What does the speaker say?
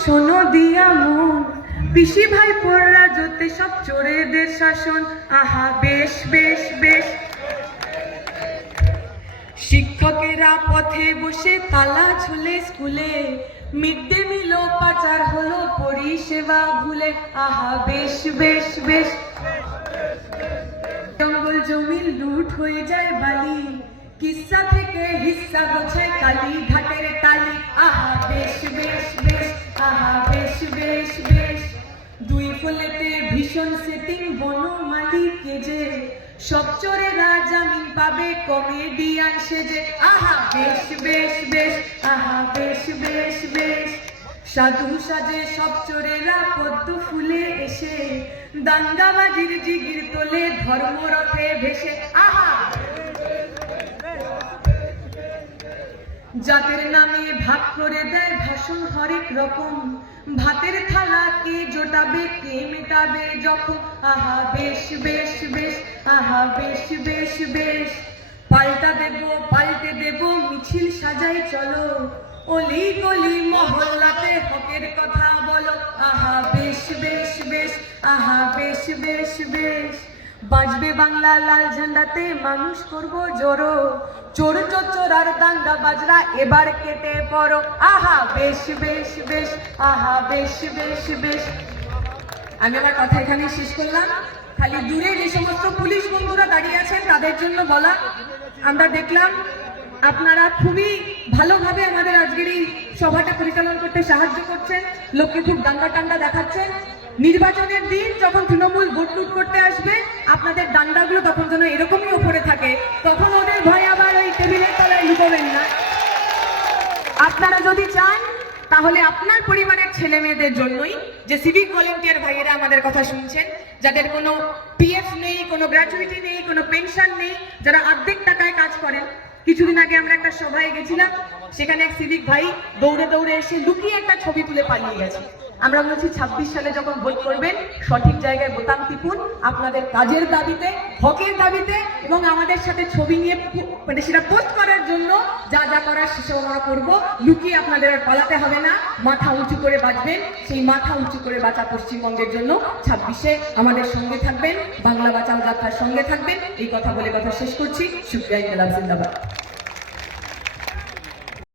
শোনো দিয়া মন, পিসি ভাই পড়রা জোতে সব চোরেদের শাসন। আহা বেশ বেশ বেশ। শিক্ষকেরা পথে বসে তালা ঝুলে স্কুলে, মিড ডে মিল পাচার হলো পরিষেবা ভুলে। আহা বেশ বেশ বেশ। জঙ্গল জমি লুট হয়ে যায় বালি, কিস্সা থেকে হিস্সা গোছায় কালী ঘাটের তালি। আহা বেশ বেশ বেশ। আহা বেশ বেশ বেশ। দুই ফলেতে ভীষণ সেটিং বনমালী কেজে, সব চোরেরা জামিন পাবে কমেডিয়ান সেজে। আহা বেশ বেশ বেশ। আহা বেশ বেশ বেশ। সাধু সাজে সব চোরেরা পদ্ম ফুলে এসে, দাঙ্গাবাজির জিগির তোলে ধর্মরথে ভেসে। আহা জাতের নামে ভাগ করে দেয় ভাষণ হরেক রকম, ভাতের থালা কে জোটাবে কে মেটাবে যখন। আহা বেশ বেশ বেশ। আহা বেশ বেশ বেশ। পাল্টা দেব পাল্টে দেব মিছিল সাজাই চলো, অলি গলি মহল্লাতে হকের কথা বলো। আহা বেশ বেশ বেশ। আহা বেশ বেশ বেশ। বাজবে বাংলা লাল ঝান্ডাতে মানুষ করব জড়ো, চোর চোর আর দাঙ্গা বাজরা এবার কেটে পড়ো। আহা বেশ বেশ বেশ। আহা বেশ বেশ বেশ। আমি আমার কথা এখানে শেষ করলাম। খালি দূরে যে সমস্ত পুলিশ বন্ধুরা দাঁড়িয়ে আছেন তাদের জন্য বলা, আমরা দেখলাম আপনারা খুবই ভালোভাবে আমাদের আজকের এই সভাটা পরিচালনা করতে সাহায্য করছেন, লোককে খুব দাঙ্গা টাঙ্গা দেখাচ্ছেন। নির্বাচনের দিন যখন তৃণমূল ভোট লুট করতে আসবে, আপনাদের ডান্ডাগুলো তখন যেন এরকমই ওপরে থাকে, তখন ওদের ভয় আবার ওই টেবিলের তলায় লুকোবেন না। আপনারা যদি চান তাহলে আপনার পরিবারের ছেলে মেয়েদের জন্যই, যে সিভিক ভলেন্টিয়ার ভাইয়েরা আমাদের কথা শুনছেন, যাদের কোনো পিএফ নেই, কোনো গ্র্যাচুইটি নেই, কোনো পেনশন নেই, যারা অর্ধেক টাকায় কাজ করেন। কিছুদিন আগে আমরা একটা সভায় গেছিলাম, সেখানে এক সিভিক ভাই দৌড়ে দৌড়ে এসে লুকিয়ে একটা ছবি তুলে পালিয়ে গেছে। আমরা বলছি 26 সালে যখন ভোট করবেন সঠিক জায়গায় বোতাম টিপুন, আপনাদের কাজের দাবিতে, হকের দাবিতে, এবং আমাদের সাথে ছবি নিয়ে মানে সেটা পোস্ট করার জন্য যা যা করার সেসব আমরা করবো। লুকিয়ে আপনাদের আর পালাতে হবে না, মাথা উঁচু করে বাঁচবেন। সেই মাথা উঁচু করে বাঁচা পশ্চিমবঙ্গের জন্য 26-এ আমাদের সঙ্গে থাকবেন, বাংলা বাঁচাও যাত্রার সঙ্গে থাকবেন। এই কথা বলে কথা শেষ করছি। শুকরিয়া, ইনকিলাব জিন্দাবাদ।